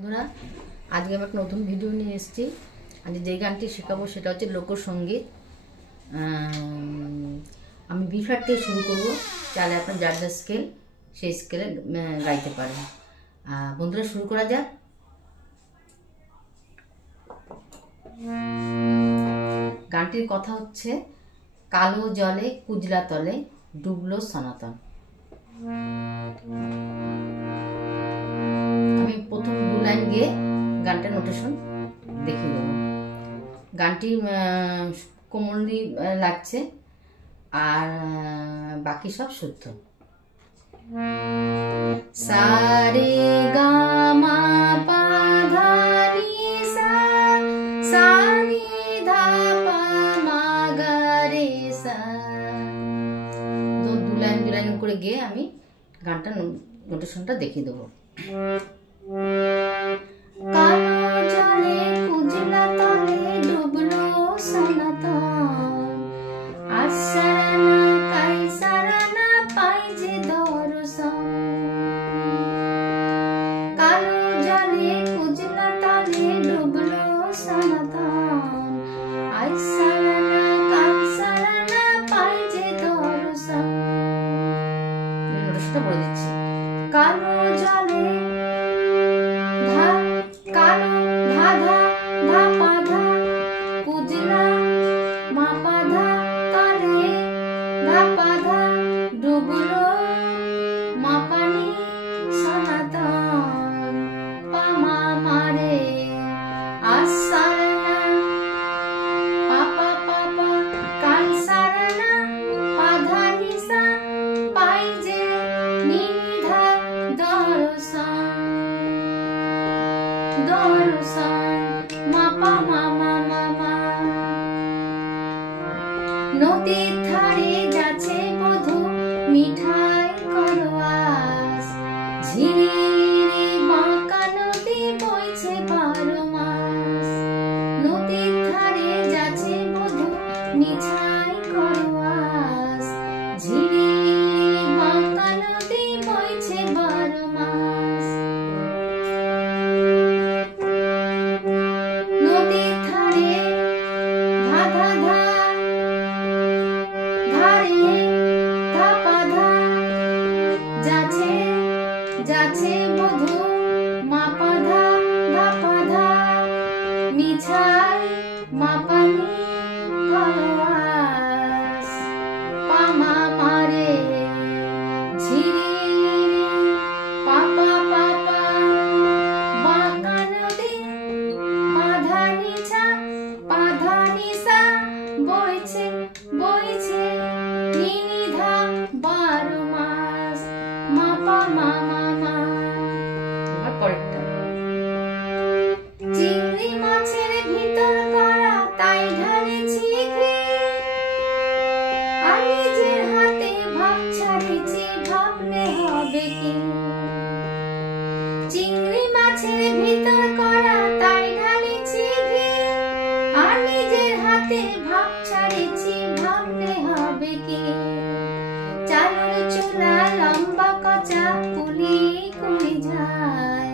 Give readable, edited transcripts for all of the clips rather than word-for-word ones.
বন্ধুরা, আজকে আমি একটা নতুন ভিডিও নিয়ে এসেছি। আজ যে গানটি শেখাবো সেটা হচ্ছে লোকসঙ্গীত। আমি বি ফ্ল্যাট থেকে শুরু করব, চাইলে আপনার যার যার স্কেল সেই স্কেলে গাইতে পারেন। বন্ধুরা, শুরু করা যাক। গানটির কথা হচ্ছে, কালো জলে কুজলা তলে ডুবলো সনাতন। আমি প্রথম 2 লাইন গিয়ে গানটার নোটেশন দেখিয়ে দেবো। গানটি কোমলই লাগছে আর বাকি সব শুদ্ধ। সারে গা মা পা ধা নি সা, সা নি ধা পা মা গা রে সা। 2 লাইন করে গিয়ে আমি গানটার নোটেশনটা দেখিয়ে দেবো। কালো জলে কুজলা তলে ডুবলো সনাতন, আর সারানা কাই সারানা পাই যে দর্শন। কালো জলে কুজলা তলে ডুবলো সনাতন, আর সারানা কাই সারানা পাই যে দর্শন। নোটেশনটা বলে দিচ্ছি। কালো জলে কালো ধা ধা ধা পা ধা কুজলা মা পা ধা তলে ধা পা ধা ডুবলো মা পানি সনাতন, পা মা মারে আসারনা পা পা পা পা কান সারনা পা ধা নিসা পাই যে নিধা দর্শন, দর্শন মা পা মা মা মা মা। নদীর ধারে যাচ্ছে বধূ মিঠাই করোয়াস, ঝিরিরি বাঁকা নদী বইছে 12 মাস। নদীর ধারে যাচ্ছে বধূ মিঠাই করোয়াস, ঝিরিরি বাঁকা নদী বইছে 12 মাস। নদীর ধারে ধা ধা ধা ধারে ধা পা ধা যাচ্ছে যাচ্ছে বধূ মা পা ধা ধা পা ধা মিঠাই মা পানি করোয়াস, পা মা মারে ঝিরিরি পা পা পা পা বাঁকা নদী পা ধা নিছা পা ধা নিসা বইছে বইছে নিধা 12 মাস, মা পা মা মা মা। এবার পরেরটা। চিংড়ি মাছের ভিতর করা তাই ঢালেছি ঘি, আর নিজের হাতে ভাব ছাড়িছি ভাবলে হবে কি। চিংড়ি মাছের ভিতর করা তাই ঢালেছি ঘি, আর নিজের হাতে ভাব ছাড়িছি ভাবলে হবে কি। চালুর চুলা লম্বা কচা কুলি কুলি যায়,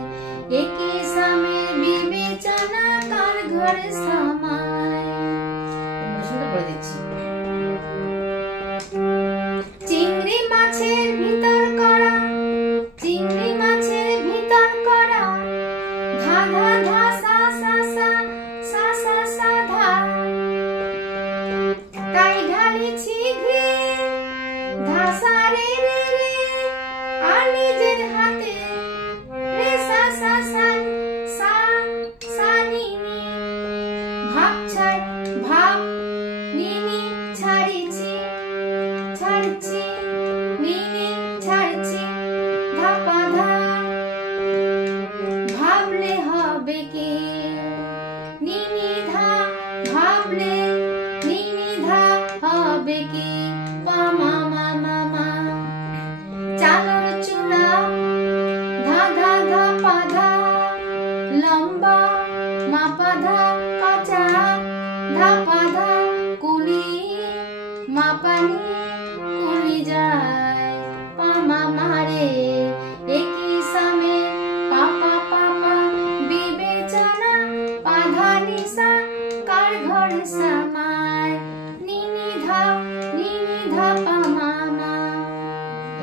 একে সামে বিবেচনা কার ঘরে সামায়। বলে দিচ্ছি। চিংড়ি মাছের ভিতর করা, চিংড়ি মাছের ভিতর করা ধা ধা ধা সা সা সা সা সা সা ধা, তাই ঢালেছি ঘি ধা সা রে রে রে, আর নিজের হাতে রে সা সা সা সা সা নি নি ভাব ছাড় ভাব নি নি ছাড়িছি ছাড়ছি নি নি ছাড়ছি ধা পা ধা ভাবলে হবে কি। নি নি ধা ভাবলে নি নি ধা হবে কি, পা মা মা মা মা। চালর চূড়া ধা ধা ধা পা ধা লম্বা মা পা ধা কাঁচা ধা পা ধা কুলি মা পানি কুলি যায়, পা মা মারে একই সামে পা পা পা পা রে সা মায় নি নি ধা পা মা মা।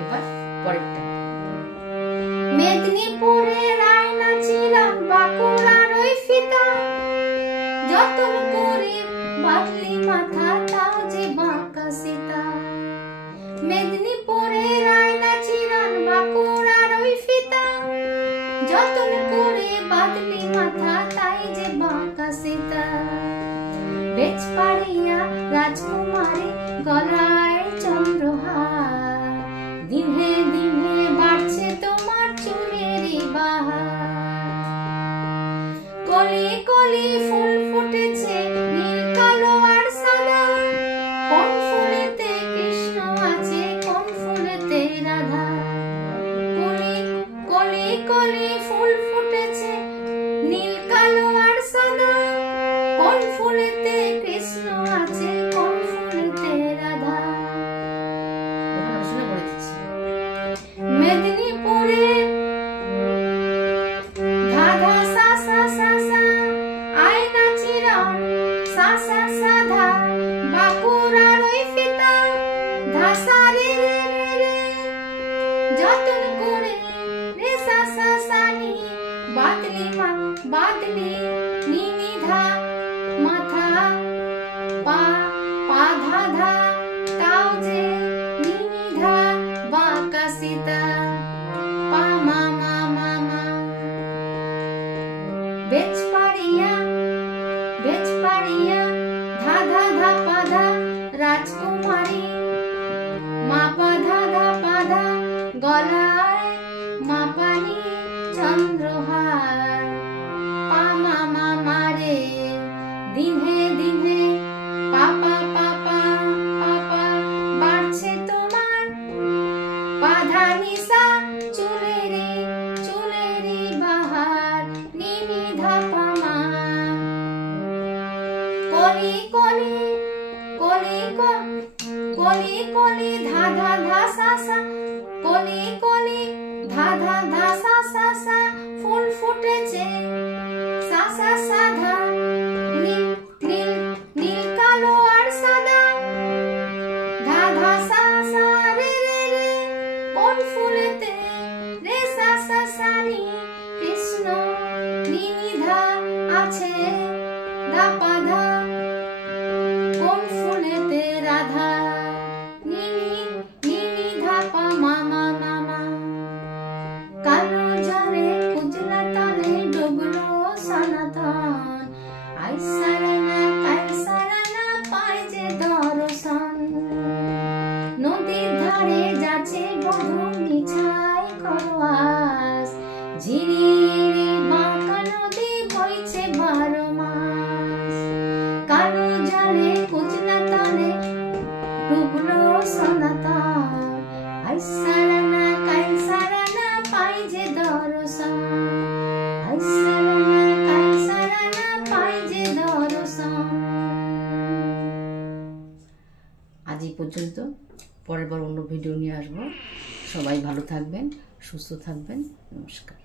এবার পরেরটা। মেদিনীপুরের আয়না চিরান বাঁকুড়ার ওই ফিতা, যতন করে বাঁধলি মাথা তাও যে বাঁকা সীতা। মেদিনীপুরের আয়না চিরান বাঁকুড়ার ওই ফিতা, যতন করে বাঁধলি মাথা তাই যে বাঁকা সীতা। বেচপাড়িয়া রাজকুমারী গলায় চন্দ্রহার, দিনে দিনে বাড়ছে তোমার চুলেরই বাহার। কলি কলি ফুল ফুটেছে নীল কালো আর সাদা, কোন ফুলেতে কৃষ্ণ আছে কোন ফুলেতে রাধা। কলি কলি কলি ফুল ফুটেছে নীল কালো আর সাদা, কোন ফুলেতে কৃষ্ণ আছে কোন ফুলেতে রাধা। আলোচনা করে দিচ্ছি। মেদিনীপুরে ধা ধা সা সা সা সা আয়না চিরান সা সা সা ধা, বাঁকুড়ার ওই ফিতা ধা সা রে রে রে রে, যতন করে রে সা সা সা নি বাঁধলি নি নি ধা মাথা পা পা ধা ধা তাও যে নি নি ধা বাঁকা সীতা পা মা মা মা মা। বেচপাড়িয়া ধা ধা ধা পা ধা রাজকুমারী, মা পা ধা ধা পা ধা গলায় মা পানি চন্দ্রহার, পা মা মা মা রে দিনে দিনে পাপা পাপা পাপা বাড়ছে তোমার বাধা নিশা চুলেরি বাহার নি নি ধা পা মা। কলি কলি কলি কলি কলি ধা ধা ধা সা সা, কলি কলি ধা ধা ধা সা সা সা, ফুল ফুটেছে সা সা সা ধা, নীল নীল নীল কালো আর সাদা, ধা ধা সা সা রে রে রে, কোন ফুলেতে রে সা সা সা নি কৃষ্ণ নি নি ধা আছে ধা পা ধা, কোন ফুলেতে রাধা নি নি ধা পা মা মা মা মা। কালো জলে কুজলা তালে ডুবলো সনাতন, আই সারানা কাই সারানা পায় যে দর্শন। নদীর ধারে যাচ্ছে বধূ মিছাই করোয়াস, ঝিরিরি বাঁকা নদী বইছে 12 মাস। কালো জলে কুজলা তালে ডুবলো সনাতন, আই সারানা কাই সারানা পাই যে দর্শন, আই সারানা কাই সারানা পাই যে দর্শন। আজ এই পর্যন্ত, পরের বার অন্য ভিডিও নিয়ে আসবো। সবাই ভালো থাকবেন, সুস্থ থাকবেন। নমস্কার।